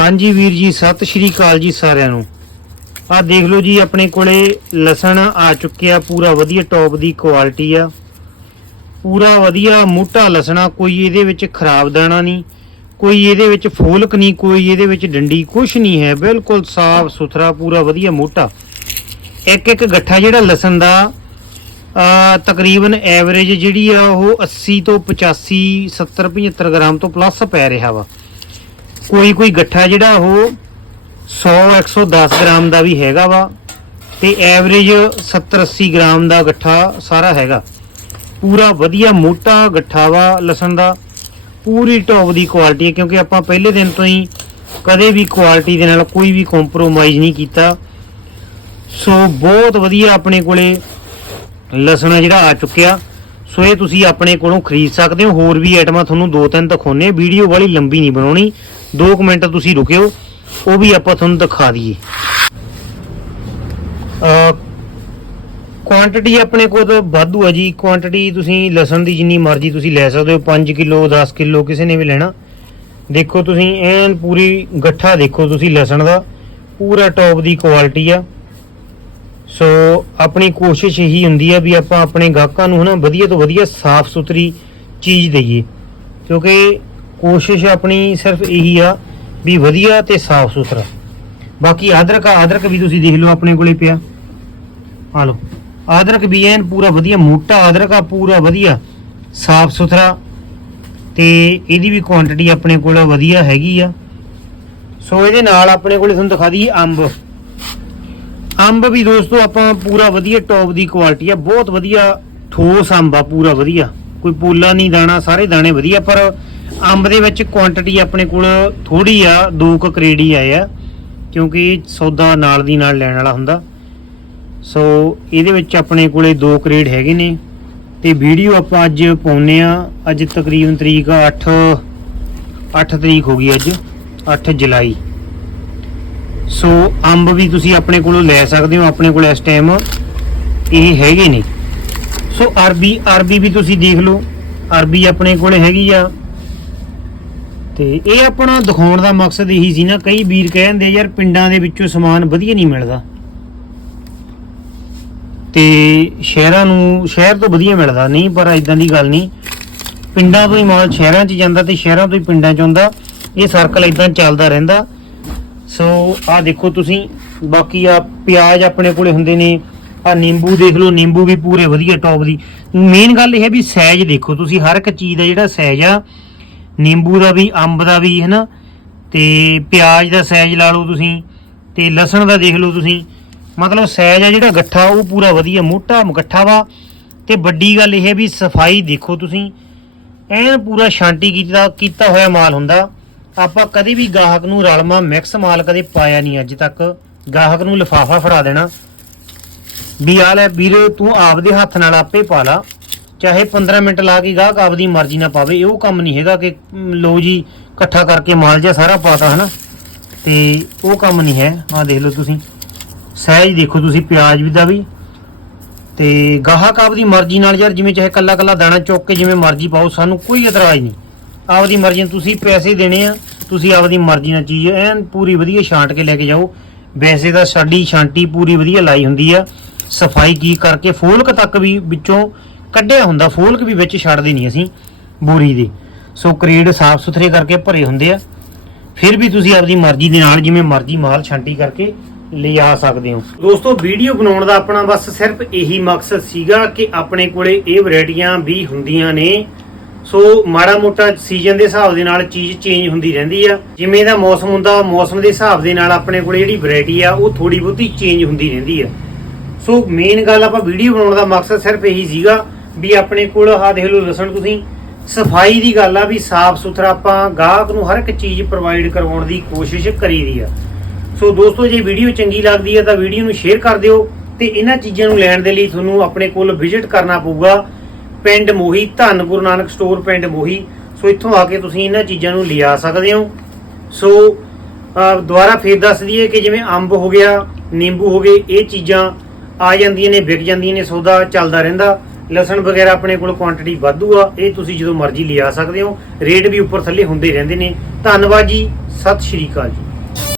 ਹਾਂਜੀ ਵੀਰ ਜੀ, ਸਤਿ ਸ਼੍ਰੀ ਅਕਾਲ ਜੀ ਸਾਰਿਆਂ ਨੂੰ। ਆਹ ਦੇਖ ਲਓ ਜੀ, ਆਪਣੇ ਕੋਲੇ ਲਸਣ ਆ ਚੁੱਕਿਆ ਪੂਰਾ ਵਧੀਆ ਟੌਪ ਦੀ ਕੁਆਲਿਟੀ ਆ। ਪੂਰਾ ਵਧੀਆ ਮੋਟਾ ਲਸਣਾ ਕੋਈ ਇਹਦੇ ਵਿੱਚ ਖਰਾਬ ਦਾਣਾ ਨਹੀਂ, ਕੋਈ ਇਹਦੇ ਵਿੱਚ ਫੋਲਕ ਨਹੀਂ, ਕੋਈ ਇਹਦੇ ਵਿੱਚ ਡੰਡੀ ਕੁਛ ਨਹੀਂ ਹੈ, ਬਿਲਕੁਲ ਸਾਫ਼ ਸੁਥਰਾ, ਪੂਰਾ ਵਧੀਆ ਮੋਟਾ। ਇੱਕ ਇੱਕ ਗੱਠਾ ਜਿਹੜਾ ਲਸਣ ਦਾ ਤਕਰੀਬਨ ਐਵਰੇਜ ਜਿਹੜੀ ਆ, ਉਹ 80 ਤੋਂ 85 70 75 ਗ੍ਰਾਮ ਤੋਂ ਪਲੱਸ ਪੈ ਰਿਹਾ ਵਾ। ਕੋਈ ਕੋਈ ਗੱਠਾ ਜਿਹੜਾ ਉਹ 100 110 ਗ੍ਰਾਮ ਦਾ ਵੀ ਹੈਗਾ ਵਾ ਤੇ ਐਵਰੇਜ 70 80 ਗ੍ਰਾਮ ਦਾ ਗੱਠਾ ਸਾਰਾ ਹੈਗਾ। ਪੂਰਾ ਵਧੀਆ ਮੋਟਾ ਗੱਠਾ ਵਾ ਲਸਣ ਦਾ। ਪੂਰੀ ਟੌਪ ਦੀ ਕੁਆਲਿਟੀ ਹੈ ਕਿਉਂਕਿ ਆਪਾਂ ਪਹਿਲੇ ਦਿਨ ਤੋਂ ਹੀ ਕਦੇ ਵੀ ਕੁਆਲਿਟੀ ਦੇ ਨਾਲ ਕੋਈ ਵੀ ਕੰਪਰੋਮਾਈਜ਼ ਨਹੀਂ ਕੀਤਾ। ਸੋ ਬਹੁਤ ਵਧੀਆ ਆਪਣੇ ਕੋਲੇ ਲਸਣ ਆ ਜਿਹੜਾ ਆ ਚੁੱਕਿਆ। ਸੋ ਇਹ ਤੁਸੀਂ ਆਪਣੇ ਕੋਲੋਂ ਖਰੀਦ ਸਕਦੇ ਹੋ। ਹੋਰ ਵੀ ਆਈਟਮਾਂ ਤੁਹਾਨੂੰ ਦੋ ਤਿੰਨ ਦਿਖਾਉਣੇ ਵੀਡੀਓ ਵਾਲੀ ਲੰਬੀ ਨਹੀਂ ਬਣਾਉਣੀ। 2 ਮਿੰਟ ਤੁਸੀਂ ਰੁਕਿਓ, ਉਹ ਵੀ ਆਪਾਂ ਤੁਹਾਨੂੰ ਦਿਖਾ ਦਈਏ। ਅ ਕੁਆਂਟੀਟੀ ਆਪਣੇ ਕੋਲ ਵਾਧੂ ਹੈ ਜੀ। ਕੁਆਂਟੀਟੀ ਤੁਸੀਂ ਲਸਣ ਦੀ ਜਿੰਨੀ ਮਰਜ਼ੀ ਤੁਸੀਂ ਲੈ ਸਕਦੇ ਹੋ 5 ਕਿਲੋ 10 ਕਿਲੋ, ਕਿਸੇ ਨੇ ਵੀ ਲੈਣਾ। ਦੇਖੋ ਤੁਸੀਂ ਐਨ ਪੂਰੀ ਗੱਠਾ ਦੇਖੋ ਤੁਸੀਂ ਲਸਣ ਦਾ। ਪੂਰਾ ਟੌਪ ਦੀ ਕੁਆਲਿਟੀ ਆ। ਸੋ ਆਪਣੀ ਕੋਸ਼ਿਸ਼ ਇਹੀ ਹੁੰਦੀ ਆ ਵੀ ਆਪਾਂ ਆਪਣੇ ਗਾਹਕਾਂ ਨੂੰ ਹਨਾ ਵਧੀਆ ਤੋਂ ਵਧੀਆ ਸਾਫ਼ ਸੁਥਰੀ ਚੀਜ਼ ਦਈਏ। ਕਿਉਂਕਿ ਕੋਸ਼ਿਸ਼ ਆਪਣੀ ਸਿਰਫ ਇਹੀ ਆ ਵੀ ਵਧੀਆ ਤੇ ਸਾਫ਼ ਸੁਥਰਾ। ਬਾਕੀ ਅਦਰਕ ਆ, ਅਦਰਕ ਵੀ ਤੁਸੀਂ ਦੇਖ ਲਓ ਆਪਣੇ ਕੋਲੇ ਪਿਆ। ਆ ਲਓ। ਅਦਰਕ ਵੀ ਐਨ ਪੂਰਾ ਵਧੀਆ, ਮੋਟਾ ਅਦਰਕ ਆ, ਪੂਰਾ ਵਧੀਆ, ਸਾਫ਼ ਸੁਥਰਾ। ਤੇ ਇਹਦੀ ਵੀ ਕੁਆਂਟੀਟੀ ਆਪਣੇ ਕੋਲ ਵਧੀਆ ਹੈਗੀ ਆ। ਸੋ ਇਹਦੇ ਨਾਲ ਆਪਣੇ ਕੋਲੇ ਤੁਹਾਨੂੰ ਦਿਖਾ ਦਈਏ ਅੰਬ। ਅੰਬ ਵੀ ਦੋਸਤੋ ਆਪਾਂ ਪੂਰਾ ਵਧੀਆ ਟੌਪ ਦੀ ਕੁਆਲਿਟੀ ਆ। ਬਹੁਤ ਵਧੀਆ ਠੋਸ ਅੰਬ ਆ, ਪੂਰਾ ਵਧੀਆ। ਕੋਈ ਪੋਲਾ ਨਹੀਂ, ਦਾਣਾ, ਸਾਰੇ ਦਾਣੇ ਵਧੀਆ, ਪਰ ਅੰਬ ਦੇ ਵਿੱਚ ਕੁਆਂਟੀਟੀ ਆਪਣੇ ਕੋਲ ਥੋੜੀ ਆ, ਦੋ ਕੁ ਕਰੇਡ ਹੀ ਆਏ ਆ, ਕਿਉਂਕਿ ਸੌਦਾ ਨਾਲ ਦੀ ਨਾਲ ਲੈਣ ਵਾਲਾ ਹੁੰਦਾ। ਸੋ ਇਹਦੇ ਵਿੱਚ ਆਪਣੇ ਕੋਲੇ ਦੋ ਕਰੇਡ ਹੈਗੇ ਨੇ, ਤੇ ਵੀਡੀਓ ਆਪਾਂ ਅੱਜ ਪਾਉਨੇ ਆ ਅੱਜ ਤਕਰੀਬਨ ਤਰੀਕ 8 8 ਤਰੀਕ ਹੋ ਗਈ ਅੱਜ 8 ਜੁਲਾਈ। ਸੋ ਅੰਬ ਵੀ ਤੁਸੀਂ ਆਪਣੇ ਕੋਲੋਂ ਲੈ ਸਕਦੇ ਹੋ, ਆਪਣੇ ਕੋਲ ਇਸ ਟਾਈਮ ਇਹ ਹੈਗੇ ਨੇ। ਸੋ ਅਰਬੀ ਅਰਬੀ ਵੀ ਤੁਸੀਂ ਦੇਖ ਲਓ। ਅਰਬੀ ਆਪਣੇ ਕੋਲ ਹੈਗੀ ਆ। ਤੇ ਇਹ ਆਪਣਾ ਦਿਖਾਉਣ ਦਾ ਮਕਸਦ ਇਹੀ ਸੀ ਨਾ, ਕਈ ਵੀਰ ਕਹਿੰਦੇ ਯਾਰ ਪਿੰਡਾਂ ਦੇ ਵਿੱਚੋਂ ਸਮਾਨ ਵਧੀਆ ਨਹੀਂ ਮਿਲਦਾ। ਤੇ ਸ਼ਹਿਰਾਂ ਨੂੰ, ਸ਼ਹਿਰ ਤੋਂ ਵਧੀਆ ਮਿਲਦਾ। ਨਹੀਂ, ਪਰ ਇਦਾਂ ਦੀ ਗੱਲ ਨਹੀਂ। ਪਿੰਡਾਂ ਤੋਂ ਹੀ ਮਾਲ ਸ਼ਹਿਰਾਂ 'ਚ ਜਾਂਦਾ ਤੇ ਸ਼ਹਿਰਾਂ ਤੋਂ ਹੀ ਪਿੰਡਾਂ 'ਚ ਆਉਂਦਾ ਇਹ ਸਰਕਲ ਇਦਾਂ ਚੱਲਦਾ ਰਹਿੰਦਾ। ਸੋ ਆਹ ਦੇਖੋ ਤੁਸੀਂ, ਬਾਕੀ ਆ ਪਿਆਜ਼ ਆਪਣੇ ਕੋਲੇ ਹੁੰਦੇ ਨੇ। ਆ ਨਿੰਬੂ ਦੇਖ ਲਓ, ਨਿੰਬੂ ਵੀ ਪੂਰੇ ਵਧੀਆ ਟੌਪ ਦੀ। ਮੇਨ ਗੱਲ ਇਹ ਹੈ ਵੀ ਸਾਈਜ਼ ਦੇਖੋ ਤੁਸੀਂ, ਹਰ ਇੱਕ ਚੀਜ਼ ਦਾ ਜਿਹੜਾ ਸਾਈਜ਼ ਆ ਨਿੰਬੂ ਦਾ ਵੀ, ਅੰਬ ਦਾ ਵੀ, ਹੈਨਾ? ਤੇ ਪਿਆਜ਼ ਦਾ ਸਾਈਜ਼ ਲਾ ਲਓ ਤੁਸੀਂ, ਤੇ ਲਸਣ ਦਾ ਦੇਖ ਲਓ ਤੁਸੀਂ। ਮਤਲਬ ਸਾਈਜ਼ ਆ ਜਿਹੜਾ ਗੱਠਾ, ਉਹ ਪੂਰਾ ਵਧੀਆ, ਮੋਟਾ ਗੱਠਾ ਵਾ। ਤੇ ਵੱਡੀ ਗੱਲ ਇਹ ਹੈ ਵੀ ਸਫ਼ਾਈ ਦੇਖੋ ਤੁਸੀਂ। ਐਨ ਪੂਰਾ ਸ਼ਾਂਤੀ ਕੀਤਾ ਕੀਤਾ ਹੋਇਆ ਮਾਲ ਹੁੰਦਾ। ਆਪਾਂ ਕਦੇ ਵੀ ਗਾਹਕ ਨੂੰ ਰਲਮਾ ਮਿਕਸ ਮਾਲ ਕਦੇ ਪਾਇਆ ਨਹੀਂ ਅੱਜ ਤੱਕ। ਗਾਹਕ ਨੂੰ ਲਿਫਾਫਾ ਫੜਾ ਦੇਣਾ। ਵੀ ਆ ਲੈ ਵੀਰ, ਤੂੰ ਆਪਦੇ ਹੱਥ ਨਾਲ ਆਪੇ ਪਾ ਲਾ। ਚਾਹੇ 15 ਮਿੰਟ ਲਾ ਕੇ ਗਾਹਕ ਆਪਦੀ ਮਰਜ਼ੀ ਨਾਲ ਪਾਵੇ, ਇਹ ਉਹ ਕੰਮ ਨਹੀਂ ਹੈਗਾ ਕਿ ਲੋ ਜੀ, ਇਕੱਠਾ ਕਰਕੇ ਮਾਲ ਜਿਹਾ ਸਾਰਾ ਪਾਤਾ, ਹਨਾ? ਤੇ ਉਹ ਕੰਮ ਨਹੀਂ ਹੈ, ਆਹ ਦੇਖ ਲਓ ਤੁਸੀਂ। ਸਹਿਜ ਦੇਖੋ ਤੁਸੀਂ, ਪਿਆਜ਼ ਵੀ ਦਾ ਵੀ। ਤੇ ਗਾਹਕ ਆਪਦੀ ਮਰਜ਼ੀ ਨਾਲ, ਯਾਰ, ਜਿਵੇਂ ਚਾਹੇ ਕੱਲਾ ਕੱਲਾ ਦਾਣਾ ਚੁੱਕ ਕੇ ਜਿਵੇਂ ਮਰਜ਼ੀ ਪਾਓ, ਸਾਨੂੰ ਕੋਈ ਇਤਰਾਜ਼ ਨਹੀਂ। ਆਪਦੀ ਮਰਜ਼ੀ ਨਾਲ ਤੁਸੀਂ ਪੈਸੇ ਦੇਣੇ ਆ, ਤੁਸੀਂ ਆਪਦੀ ਮਰਜ਼ੀ ਨਾਲ ਚੀਜ਼, ਐਨ ਪੂਰੀ ਵਧੀਆ ਛਾਂਟ ਕੇ ਲੈ ਕੇ ਜਾਓ। ਵੈਸੇ ਤਾਂ ਸਾਡੀ ਛਾਂਟੀ ਪੂਰੀ ਵਧੀਆ ਲਾਈ ਹੁੰਦੀ ਆ। ਸਫ਼ਾਈ ਕੀ ਕਰਕੇ, ਫੋਲਕ ਤੱਕ ਵੀ ਵਿੱਚੋਂ ਕੱਢਿਆ ਹੁੰਦਾ, ਫੋਲਕ ਵੀ ਵਿੱਚ ਛੱਡਦੇ ਨਹੀਂ ਅਸੀਂ ਬੋਰੀ ਦੇ। ਸੋ ਕਰੇਡ ਸਾਫ਼ ਸੁਥਰੇ ਕਰਕੇ ਭਰੇ ਹੁੰਦੇ ਆ। ਫਿਰ ਵੀ ਤੁਸੀਂ ਆਪਦੀ ਮਰਜ਼ੀ ਦੇ ਨਾਲ ਜਿਵੇਂ ਮਰਜ਼ੀ ਮਾਲ ਛਾਂਟੀ ਕਰਕੇ ਲਿਆ ਸਕਦੇ ਹੋ। ਦੋਸਤੋ, ਵੀਡੀਓ ਬਣਾਉਣ ਦਾ ਆਪਣਾ ਬਸ ਸਿਰਫ ਇਹੀ ਮਕਸਦ ਸੀਗਾ ਕਿ ਆਪਣੇ ਕੋਲੇ ਇਹ ਵੈਰਾਈਟੀਆਂ ਵੀ ਹੁੰਦੀਆਂ ਨੇ। ਸੋ ਮਾੜਾ ਮੋਟਾ ਸੀਜ਼ਨ ਦੇ ਹਿਸਾਬ ਦੇ ਨਾਲ ਚੀਜ਼ ਚੇਂਜ ਹੁੰਦੀ ਰਹਿੰਦੀ ਆ। ਜਿਵੇਂ ਦਾ ਮੌਸਮ ਹੁੰਦਾ, ਮੌਸਮ ਦੇ ਹਿਸਾਬ ਦੇ ਨਾਲ ਆਪਣੇ ਕੋਲੇ ਜਿਹੜੀ ਵੈਰਾਈਟੀ ਆ, ਉਹ ਥੋੜੀ ਬਹੁਤੀ ਚੇਂਜ ਹੁੰਦੀ ਰਹਿੰਦੀ ਆ। ਸੋ ਮੇਨ ਗੱਲ ਆਪਾਂ ਵੀਡੀਓ ਬਣਾਉਣ ਦਾ ਮਕਸਦ ਸਿਰਫ ਇਹੀ ਸੀਗਾ ਵੀ ਆਪਣੇ ਕੋਲ ਆਹ ਦੇਖ ਲਓ ਲਸਣ ਤੁਸੀਂ। ਸਫ਼ਾਈ ਦੀ ਗੱਲ ਆ ਵੀ ਸਾਫ਼ ਸੁਥਰਾ ਆਪਾਂ ਗਾਹਕ ਨੂੰ ਹਰ ਇੱਕ ਚੀਜ਼ ਪ੍ਰੋਵਾਈਡ ਕਰਵਾਉਣ ਦੀ ਕੋਸ਼ਿਸ਼ ਕਰੀਦੀ ਆ। ਸੋ ਦੋਸਤੋ, ਜੇ ਵੀਡੀਓ ਚੰਗੀ ਲੱਗਦੀ ਹੈ ਤਾਂ ਵੀਡੀਓ ਨੂੰ ਸ਼ੇਅਰ ਕਰ ਦਿਓ ਤੇ ਇਹਨਾਂ ਚੀਜ਼ਾਂ ਨੂੰ ਲੈਣ ਦੇ ਲਈ ਤੁਹਾਨੂੰ ਆਪਣੇ ਕੋਲ ਵਿਜ਼ਿਟ ਕਰਨਾ ਪਊਗਾ। ਪਿੰਡ ਮੋਹੀ ਧੰਨ ਗੁਰੂ ਨਾਨਕ ਸਟੋਰ ਪਿੰਡ ਮੋਹੀ। ਸੋ ਇੱਥੋਂ ਆ ਕੇ ਤੁਸੀਂ ਇਹਨਾਂ ਚੀਜ਼ਾਂ ਨੂੰ ਲਿਆ ਸਕਦੇ ਹੋ। ਸੋ ਦੁਬਾਰਾ ਫੇਰ ਦੱਸ ਦਈਏ ਕਿ ਜਿਵੇਂ ਅੰਬ ਹੋ ਗਿਆ, ਨਿੰਬੂ ਹੋ ਗਏ, ਇਹ ਚੀਜ਼ਾਂ ਆ ਜਾਂਦੀਆਂ ਨੇ, ਵਿਕ ਜਾਂਦੀਆਂ ਨੇ, ਸੌਦਾ ਚੱਲਦਾ ਰਹਿੰਦਾ। ਲਸਣ ਵਗੈਰਾ ਆਪਣੇ ਕੋਲ ਕੁਆਂਟੀਟੀ ਵਾਧੂ ਆ, ਇਹ ਤੁਸੀਂ ਜਦੋਂ ਮਰਜ਼ੀ ਲਿਆ ਸਕਦੇ ਹੋ। ਰੇਟ ਵੀ ਉੱਪਰ ਥੱਲੇ ਹੁੰਦੇ ਰਹਿੰਦੇ ਨੇ। ਧੰਨਵਾਦ ਜੀ, ਸਤਿ ਸ਼੍ਰੀ ਅਕਾਲ ਜੀ।